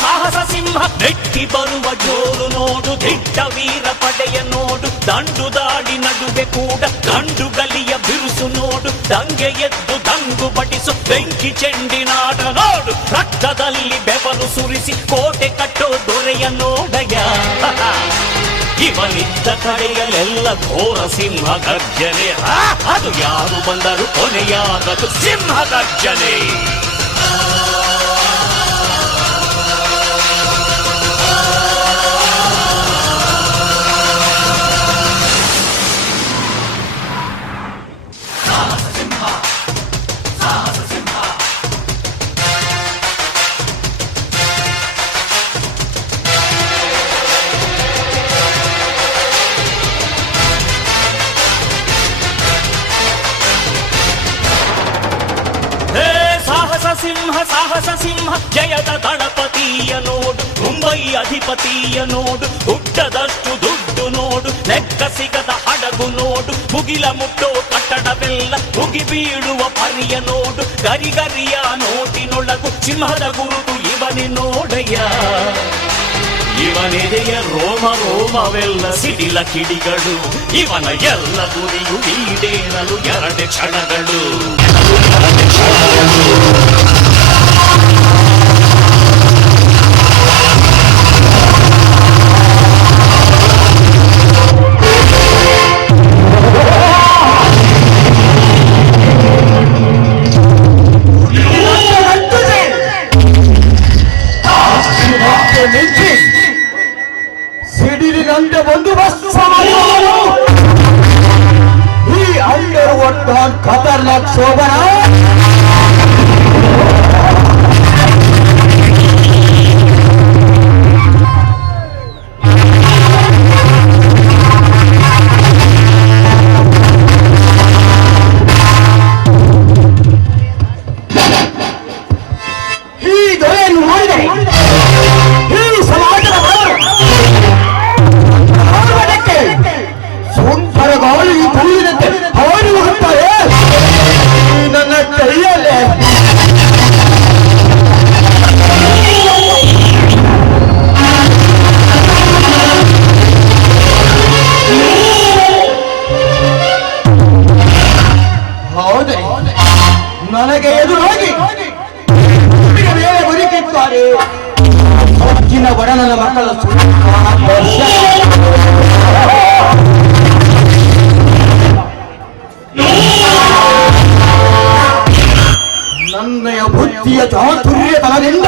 ಸಾಹಸ ಸಿಂಹ ನೆಟ್ಟಿ ಬರುವ ಜೋರು ನೋಡು, ದಿಟ್ಟ ವೀರ ಪಡೆಯ ನೋಡು, ದಂಡು ದಾಡಿ ನಡುವೆ ಕೂಡ ಗಂಡು ಗಲಿಯ ಬಿರುಸು ನೋಡು, ದಂಗೆ ಎದ್ದು ದಂಗು ಬಡಿಸು ಬೆಂಕಿ ಚೆಂಡಿನಾಡ ನೋಡು, ರಕ್ತದಲ್ಲಿ ಬೆವರು ಸುರಿಸಿ ಕೋಟೆ ಕಟ್ಟೋ ದೊರೆಯ ನೋಡಯ. ಇವನಿದ್ದ ಕಡೆಯಲ್ಲೆಲ್ಲ ಘೋರ ಸಿಂಹ ಗರ್ಜನೆ, ಅದು ಯಾರು ಬಂದರು ಕೊನೆಯಾಗದು ಸಿಂಹ ಗರ್ಜನೆ. ಸಾಹಸ ಸಿಂಹ ಜಯದ ದಳಪತಿಯ ನೋಡು, ಮುಂಬೈ ಅಧಿಪತಿಯ ನೋಡು, ಹುಟ್ಟದಷ್ಟು ದುಡ್ಡು ನೋಡು, ಲೆಕ್ಕ ಸಿಗದ ಹಡಗು ನೋಡು, ಮುಗಿಲ ಮುಟ್ಟೋ ಕಟ್ಟಡವೆಲ್ಲ ಮುಗಿ ಬೀಳುವ ಪರಿಯ ನೋಡು, ಗರಿಗರಿಯ ನೋಟಿನೊಳಗು ಸಿಂಹದ ಗುರುತು ಇವನೇ ನೋಡಯ್ಯ. ಇವನೆದೆಯ ರೋಮ ರೋಮವೆಲ್ಲ ಸಿಡಿಲ ಕಿಡಿಗಳು, ಇವನ ಎಲ್ಲ ಗುರಿಯು ಈಡೇರಲು ಎರಡೆ ಕ್ಷಣಗಳು. ಸಿಡಿಲಿನಂತೆ ಒಂದು ಈ ಅಂಡರ್ ವರ್ಲ್ಡ್ ಖತರ್ನಾಕ್ ಶೋಭನ ನನಗೆ ಎದುರಾಗಿ ಬದುಕಿದ್ದಾರೆ ಹೆಚ್ಚಿನ ಬಡನನ ಮಕ್ಕಳ ನನ್ನಯ ಬುದ್ಧಿಯ ಚಾತುರ್ಯತನದಿಂದ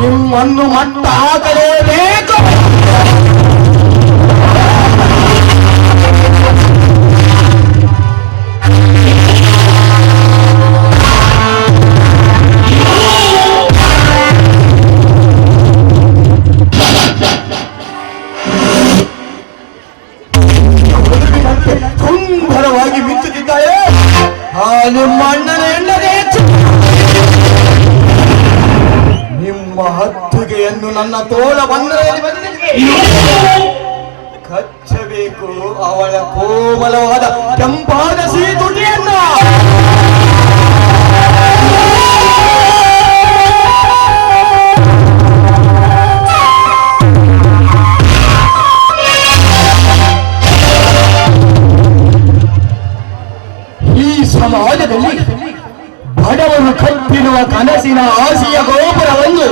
ನಿಮ್ಮನ್ನು ಮಟ್ಟ ಹಾಕಲೇಬೇಕು. ಸುಂದರವಾಗಿ ಮಿಂಚುತ್ತಿದ್ದಾರೆ ನಿಮ್ಮ ಅಣ್ಣನ ಎಣ್ಣದೆ ಹೆಚ್ಚು. ನಿಮ್ಮ ಹತ್ತಿಗೆಯನ್ನು ನನ್ನ ತೋಳ ಬಂದರೆಯಲ್ಲಿ ಬಂದಿದೆ, ಕಚ್ಚಬೇಕು ಅವಳ ಕೋಮಲವಾದ ಕೆಂಪಾದ ಸೀತುಟಿಯನ್ನ. ಸಮಾಜದಲ್ಲಿ ಬಡವರು ಕಟ್ಟಿರುವ ಕನಸಿನ ಆಸೆಯ ಗೋಪುರವನ್ನು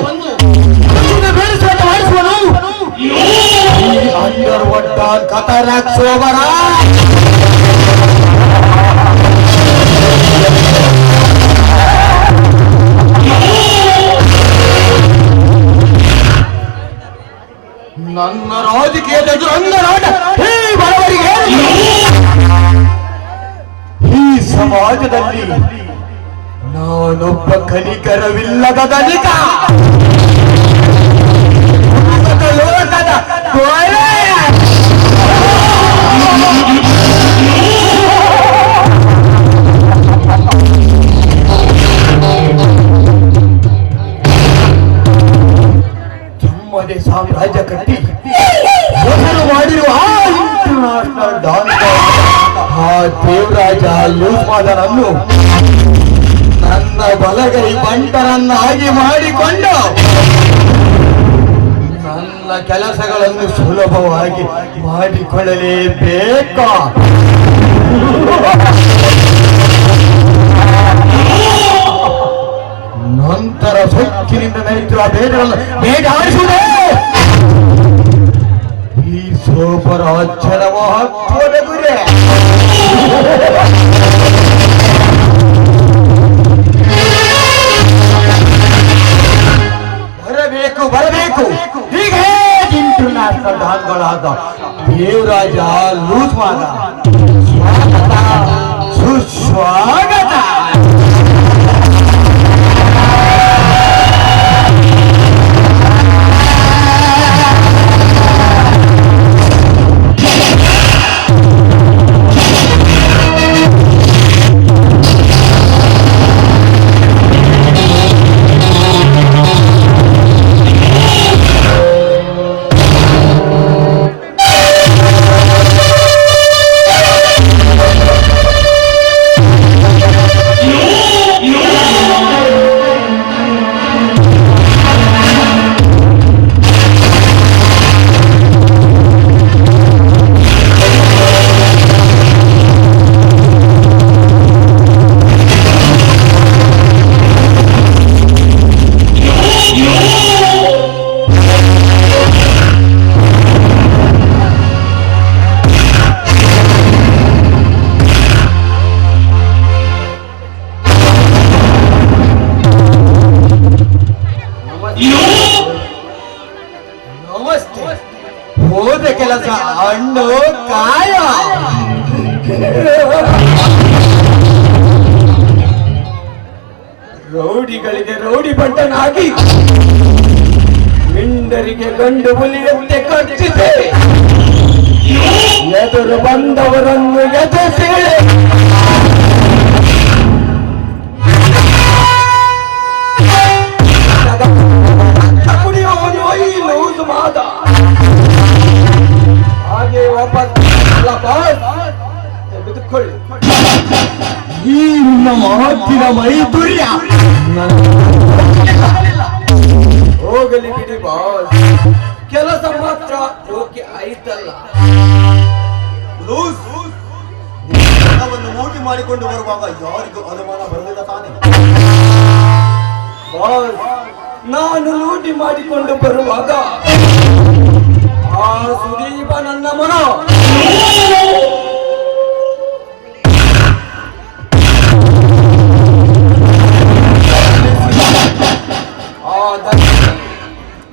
ಮಾಡಿಸುವನು ಅಂಡರ್ ವರ್ಲ್ಡ್ ಖತರ್ನಾಕ್ ಶೋಭನ. ನನ್ನ ರಾಜಕೀಯದ ಅಂಗರಾಟ ಈ ಬಡವರಿಗೆ ಈ ಸಮಾಜದಲ್ಲಿ ನಾನೊಬ್ಬ ಕನಿಕರವಿಲ್ಲದ ಧನಿಕ ಲೋಕದ ಆ ದೇವರಾಜ ಲೂಸ್ಮಾದನನ್ನು ನನ್ನ ಬಲಗೈ ಬಂಟರನ್ನಾಗಿ ಮಾಡಿಕೊಂಡು ನನ್ನ ಕೆಲಸಗಳನ್ನು ಸುಲಭವಾಗಿ ಮಾಡಿಕೊಳ್ಳಲೇಬೇಕಾ? ನಂತರ ಸೊಕ್ಕಿನಿಂದ ನಡೀತಿರುವ ಬೇಟಾಡಿಸುವುದೇ ಈ ಸೋಪರಾಜ್ಯದ ಮಹತ್ವದ ಗುರಿ. ಬರಬೇಕು ಹೀಗೆ ಇಂಟರ್ನ್ಯಾಷನಲ್ ಡಾನ್ಗಳಾದ ದೇವರಾಜ ಲೂಸ್ಮಾದ ಸ್ವಾಗತ ಸುಸ್ವಾಗತ. ಹೋದ ಕೆಲಸ ಹಣ್ಣು ಕಾಯ. ರೌಡಿಗಳಿಗೆ ರೌಡಿ ಬಂಟನಾಗಿ ಮಿಂಡರಿಗೆ ಗಂಡು ಹುಲಿಯಂತೆ ಖರ್ಚಿದೆ. ಎದುರು ಬಂದವರನ್ನು ಎದುರಿಸಿ ಹಾಗೆ ವಾಪಸ್ ತೆಗೆದುಕೊಳ್ಳಿ. ಈ ನಮ್ಮ ಮಾತಿನ ಮೈದುರ್ಯ ಹೋಗಲಿ ಬಿಡಿ ಬಾಸ್, ಕೆಲಸ ಮಾತ್ರ ಓಕೆ ಆಯ್ತಲ್ಲ. ಲೂಟಿ ಮಾಡಿಕೊಂಡು ಬರುವಾಗ ಯಾರಿಗೂ ಅನುಮಾನ ಬರಲಿಲ್ಲ ತಾನೆ ಬಾಸ್? ನಾನು ಲೂಟಿ ಮಾಡಿಕೊಂಡು ಬರುವಾಗ ಆ ಸುದೀಪ ನನ್ನ ಮನ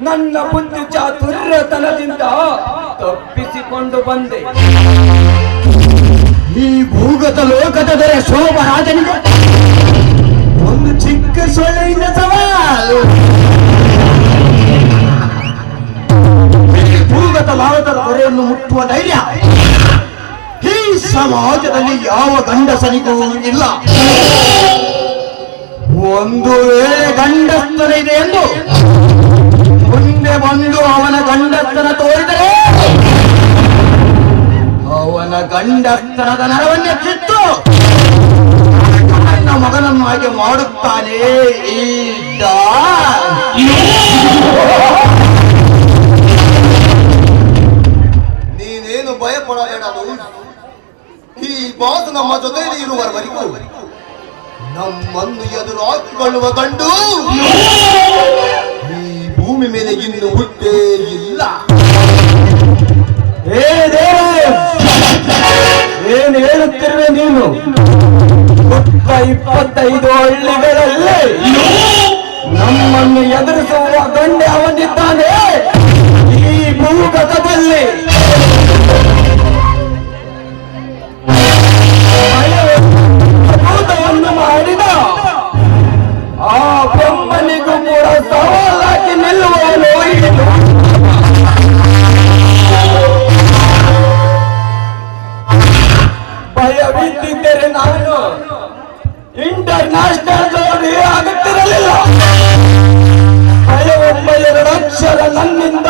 ನನ್ನ ಬುದ್ಧಿ ಚಾತುರ್ಯತನದಿಂದ ತಪ್ಪಿಸಿಕೊಂಡು ಬಂದೆ. ಈ ಭೂಗತ ಲೋಕದ ದೊರೆ ಶೋಭರಾಜನಿಗೆ ಒಂದು ಚಿಕ್ಕ ಸೊಳ್ಳೆಯಿಂದ ಸವಾಲು. ಭೂಗತ ಭಾರತದ ದೊರೆಯನ್ನು ಮುಟ್ಟುವ ಧೈರ್ಯ ಈ ಸಮಾಜದಲ್ಲಿ ಯಾವ ಗಂಡಸನಿಗೂ ಇಲ್ಲ. ಒಂದು ವೇಳೆ ಗಂಡಸ್ತನ ಇದೆ ಎಂದು ಮುಂದೆ ಬಂದು ಅವನ ಗಂಡಸ್ತನ ತೋರಿದರೆ ಅವನ ಗಂಡಸ್ತನದ ನರವನ್ನೇ ಕಿತ್ತು ನನ್ನ ಮಗನನ್ನು ಹಾಗೆ ಮಾಡುತ್ತಾನೆ ಈ ನೀನೇನು ಭಯ ಪಡಬೇಡ. ಈ ಬಾಸ್ ನಮ್ಮ ಜೊತೆಯಲ್ಲಿ ಇರುವವರೆಗೂ ನಮ್ಮನ್ನು ಎದುರು ಹಾಕಿಕೊಳ್ಳುವ ಗಂಡು ಈ ಭೂಮಿ ಮೇಲೆ ಇನ್ನು ಹುಟ್ಟೇ ಇಲ್ಲ. ಏನು ಹೇಳುತ್ತಿರುವೆ ನೀನು? 25 ಹಳ್ಳಿಗಳಲ್ಲಿ ನಮ್ಮನ್ನು ಎದುರಿಸುವ ಗಂಡೆ ಅವನಿದ್ದಾನೆ ಈ ಭೂಗತದಲ್ಲಿ. ಅದ್ಭುತವನ್ನು ಮಾಡಿದ ಆ ಬ್ರಹ್ಮನಿಗೂ ಕೂಡ ಸವಾಲಾಗಿ ನಿಲ್ಲುವನು. ಭಯವಿದ್ದರೆ ನಾನು ಇಂಟರ್ನ್ಯಾಷನಲ್ ಜೋಡಿ ಆಗುತ್ತಿರಲಿಲ್ಲ. ಭಯವೊಬ್ಬ 2 ಅಕ್ಷರ ನನ್ನಿಂದ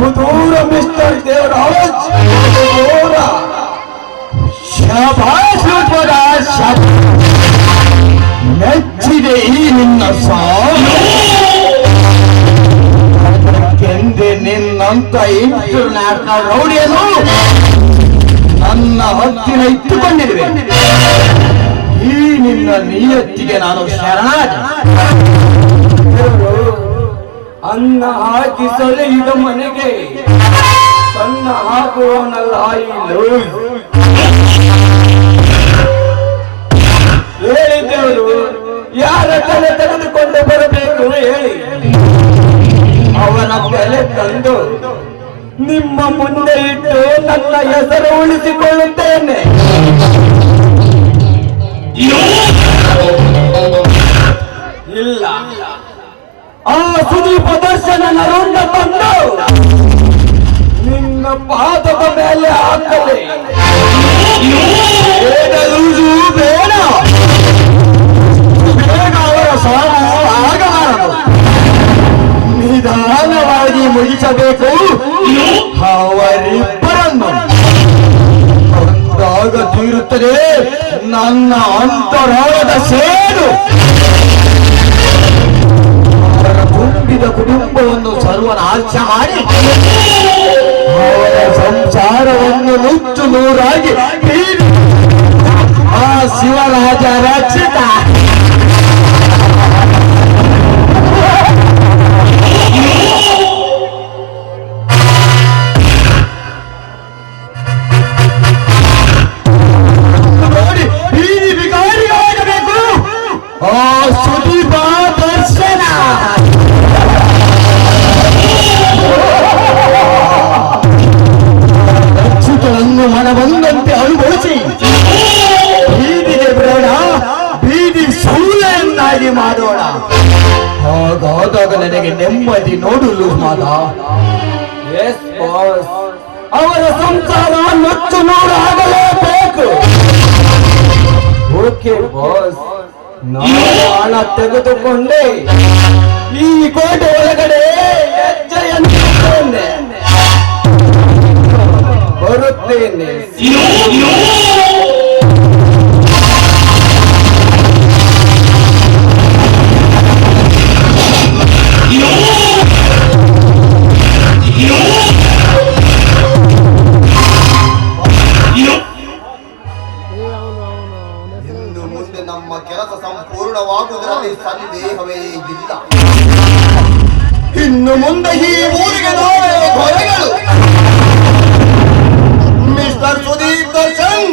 ಬಹುದೂರ ಮಿಸ್ಟರ್ ದೇವರಾಜ್, ಬಹುದೂರ. ಶಭಾಷ್ ಯುದ್ಧದ ಮೆಚ್ಚಿದೆ ಈ ನಿನ್ನ ಸಾವು. ಅದಕ್ಕೆಂದೇ ನಿನ್ನಂತ ಇಂಟರ್ನ್ಯಾಷನಲ್ ರೌಡಿಯನ್ನು ನನ್ನ ಹತ್ತಿರ ಇಟ್ಟುಕೊಂಡಿರುವೆ. ಈ ನಿನ್ನ ನಿಯತ್ತಿಗೆ ನಾನು ಶರಣಾದ. ಅನ್ನ ಹಾಕಿಸಲು ಇದು ಮನೆಗೆ ಕನ್ನ ಹಾಕುವನಲ್ಲ. ಹೇಳಿದ್ದವರು ಯಾರ ತಲೆ ತೆಗೆದುಕೊಂಡು ಬರಬೇಕು ಹೇಳಿ ಅವನ ತಲೆ ತಂದು ನಿಮ್ಮ ಮುಂದೆ ಇಟ್ಟು ನನ್ನ ಹೆಸರು ಉಳಿಸಿಕೊಳ್ಳುತ್ತೇನೆ. ಇಲ್ಲ, ಆ ಸುದೀಪ ದರ್ಶನ ನರುಂಡ ತಂದು ನಿನ್ನ ಪಾದದ ಮೇಲೆ ಹಾಕಲಿ. ಬೇಡ, ಬೇಗ ಅವರ ಸಾವು ಆಗಬಾರದು. ನಿಧಾನವಾಗಿ ಮುಗಿಸಬೇಕು ಅವರಿಬ್ಬರನ್ನು. ಅಂದಾಗ ತೀರುತ್ತದೆ ನನ್ನ ಅಂತರಾಳದ ಸೇಡು. ಅವರ ತುಂಬಿದ ಕುಟುಂಬವನ್ನು ಸರ್ವನಾಶ ಮಾಡಿ ಅವರ ಸಂಸಾರವನ್ನು ನುಚ್ಚು ನೂರಾಗಿ ಆ ಶಿವರಾಜ ರಕ್ಷಿತ. ಸುದೀಪ ದರ್ಶನ ರಕ್ಷಿತರನ್ನು ಮನಬಂದಂತೆ ಅನುಭವಿಸಿ ಬೀದಿಗೆ ಬೇಡ, ಬೀದಿ ಸೂಳೆಯನ್ನಾಗಿ ಮಾಡೋಣ. ಹಾಗಾದಾಗ ನನಗೆ ನೆಮ್ಮದಿ ನೋಡಲು ಮಾದ. ಅವರ ಸಂಸಾರ ನುಚ್ಚು ನೂರಾಗಲೇಬೇಕು. ಓಕೆ ಬಾಸ್, ನಾನು ಹಣ ತೆಗೆದುಕೊಂಡೆ ಈ ಕೋಟೆ ಒಳಗಡೆ ಹೆಜ್ಜೆಯನ್ನು ಬರುತ್ತೇನೆ. ನಮ್ಮ ಕೆಲಸ ಸಂಪೂರ್ಣವಾಗುವುದರಲ್ಲಿ ಸಂದೇಹವೇ ಇಲ್ಲ. ಇನ್ನು ಮುಂದೆ ಈ ಊರಿಗೆ ನಾವೇ ಹೊರೆಗಳು. ಮಿಸ್ಟರ್ ಸುದೀಪ್ ದರ್ಶನ್,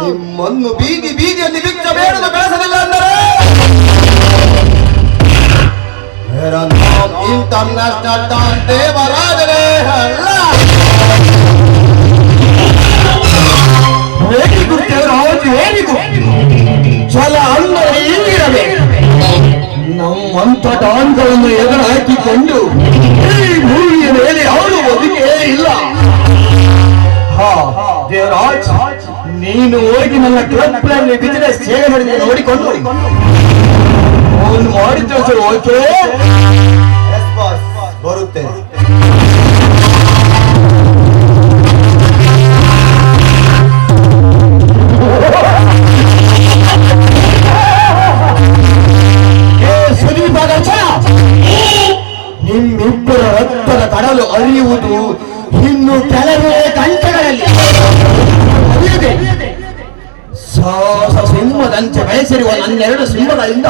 ನಿಮ್ಮನ್ನು ಬೀದಿ ಬೀದಿಯಲ್ಲಿ ಬಿಚ್ಚ ಬೇಡಲು ಕಳಿಸಲಿಲ್ಲ ಅಂದರೆ ಇಂಟರ್ನ್ಯಾಷನಲ್ ಡಾನ್ ದೇವರಾಜನೇ ಅಲ್ಲ. ಛಲ ಅಂದರೆ ಇಲ್ಲಿರಬೇಕು. ನಮ್ಮಂತ ಡಾನ್ಗಳನ್ನು ಎದುರು ಹಾಕಿಕೊಂಡು ಈ ಭೂಮಿಯ ಮೇಲೆ ಅವಳು ಬದುಕೇ ಇಲ್ಲ. ದೇವರಾಜ್, ನೀನು ಹೋಗಿ ನನ್ನ ಕ್ಲಬ್ನಲ್ಲಿ ಬಿಸಿನೆಸ್ ಹೇಗೆ ನಡೆದಿದೆ ನೋಡಿಕೊಂಡು ಅವನು ಮಾಡಿದ್ರೆ ಸರ್. ಓಕೆ, ಬರುತ್ತೇನೆ. ನಿಮ್ಮಿಬ್ಬರ ರಕ್ತದ ಕಡಲು ಅರಿಯುವುದು ಇನ್ನು ಕೆಲವೇ ಗಂಟೆಗಳಲ್ಲಿ. ಸಿಂಹದಂತೆ ಬೆಳೆಸಿರುವ ನನ್ನೆರಡು ಸಿಂಹಗಳಿಂದ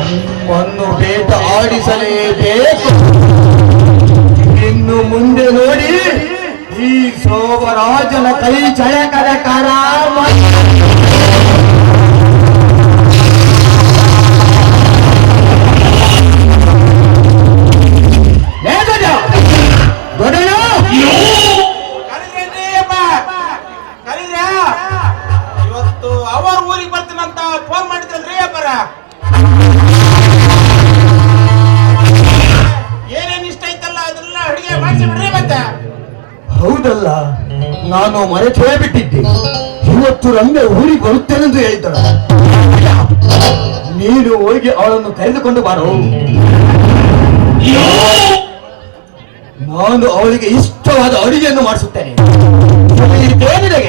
ನಿಮ್ಮನ್ನು ಬೇಟ ಆಡಿಸಲೇಬೇಕು. ಇನ್ನು ಮುಂದೆ ನೋಡಿ ಈ ಸೋಮರಾಜನ ಕೈ ಚಳಕದ ಕರ ಇವತ್ತು ಅವರ ಊರಿಗೆ ಬರ್ತೀನಂತ ಫೋನ್ ಮಾಡಿದ್ರಲ್ರಿ ಅಬ್ಬರ. ಏನೇನ್ ಇಷ್ಟ ಐತಲ್ಲ ಅದೆಲ್ಲ ಅಡಿಗೆ ಮಾಡಿಸಿ ಬಿಡ್ರಿ ಮತ್ತೆ. ಹೌದಲ್ಲ, ನಾನು ಮರೆತೇ ಬಿಟ್ಟಿದ್ದೆ. ಇವತ್ತು ರಂಗ ಊರಿಗೆ ಬರುತ್ತೇನೆಂದು ಹೇಳಿದ್ದಳು. ನೀನು ಹೋಗಿ ಅವಳನ್ನು ಕರೆದುಕೊಂಡು ಬಾರೋ. ನಾನು ಅವಳಿಗೆ ಇಷ್ಟವಾದ ಅಡಿಗೆಯನ್ನು ಮಾಡಿಸುತ್ತೇನೆ. ಇದೇನಿದೆ